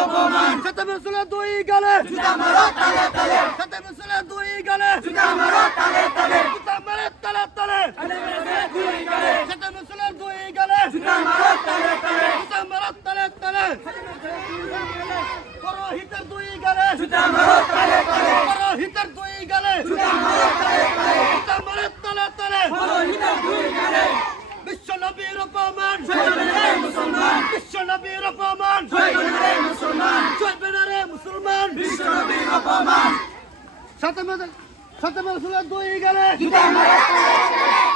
অপমান সাথে রসুলের দুই গালে জুতা মারো তালে তালে সাথে রসুলের দুই গালে জুতা মারো তালে তালে জুতা মারে তালে তালে দুই গালে সাথে রসুলের দুই গালে জুতা মারো তালে তালে জুতা মারে তালে তালে পরহিতের দুই গালে জুতা মারো তালে তালে পরহিতের দুই গালে জুতা মারো তালে তালে জুতা মারে তালে তালে পরহিতের দুই গালে বিশ্ব নবীর অপমান জয় মুসলমান বিশ্ব নবীর অপমান জয় মুসলমান চলবে না রে মুসলমান বিশ্ব নবীর অপমান সাথে রসুলের দুই গালে জুতা মারো তালে তালে